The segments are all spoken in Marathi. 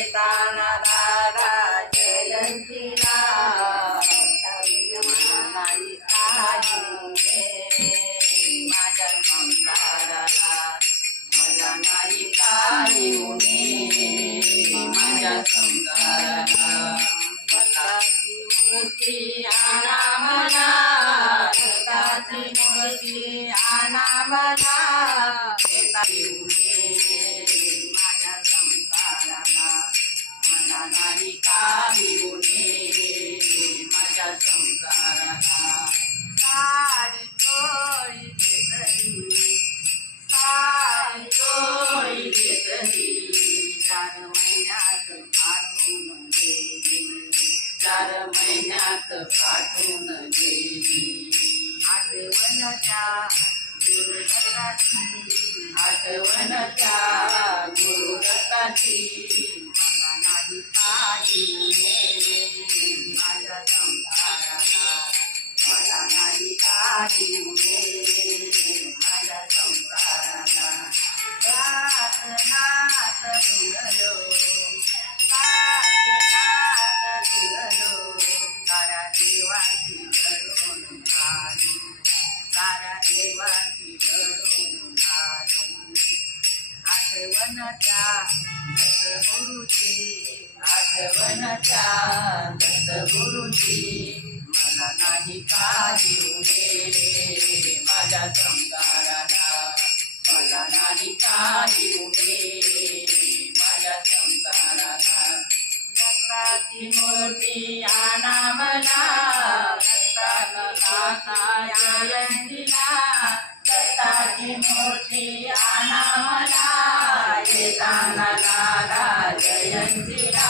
येताना दादा जयंतीला मला नाही काही माझ्या संसाराला मला नाही काही उणे माझ्या संसाराला दत्ताची मूर्ती आणा मला दत्ताची मूर्ती आणा मला दत्ताची उणे माझ्या संसाराला मला नाही काही उणे माझ्या संसाराला सारी चोळी घेतली सारी चोळी घेतली 4 महिन्यात पाठवून गेली 4 महिन्यात पाठवून गेली आठवणच्या गुरुदत्ताची आठवणच्या गुरुदत्ताची मला नाही काही माझ्या संसाराला मला नाही काही उणे माझ्या संसाराला नाथ नाथ झुललो नाथ झुललो साऱ्या देवाची धरून आलो साऱ्या देवाची धरून आलो आठवणच्या दत्तगुरूची आठवणच्या दत्तगुरूची मला नाही काही उणे माझ्या संसाराला मला नाही काही उणे माझ्या संसाराला दत्ताची मूर्ती आणा मला दत्ताच्या जयंतीला दत्ताची मूर्ती आणा मला येताना दादा जयंतीला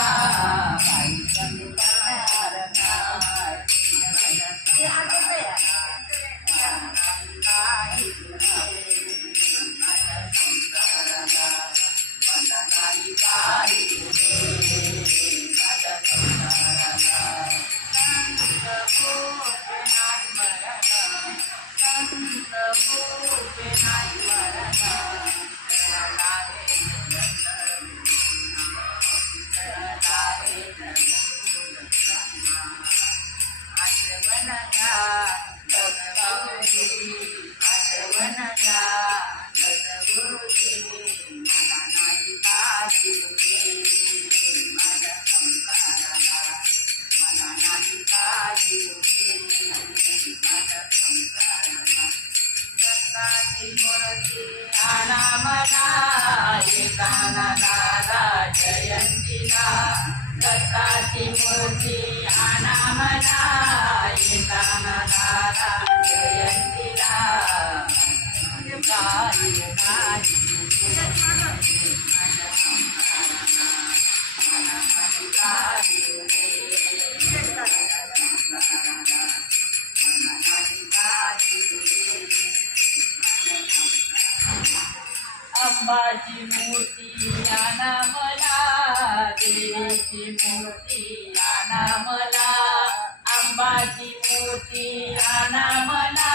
आणा मला येताना दादा जयंतीला दत्ताची मूर्ती आणा मला येताना दादा जयंतीला काही काही माझ्या संसाराला मला नाही काही मला नाही काही अंबाची मूर्ती आणा मला देवीची मूर्ती आणा मला अंबाची मूर्ती आणा मला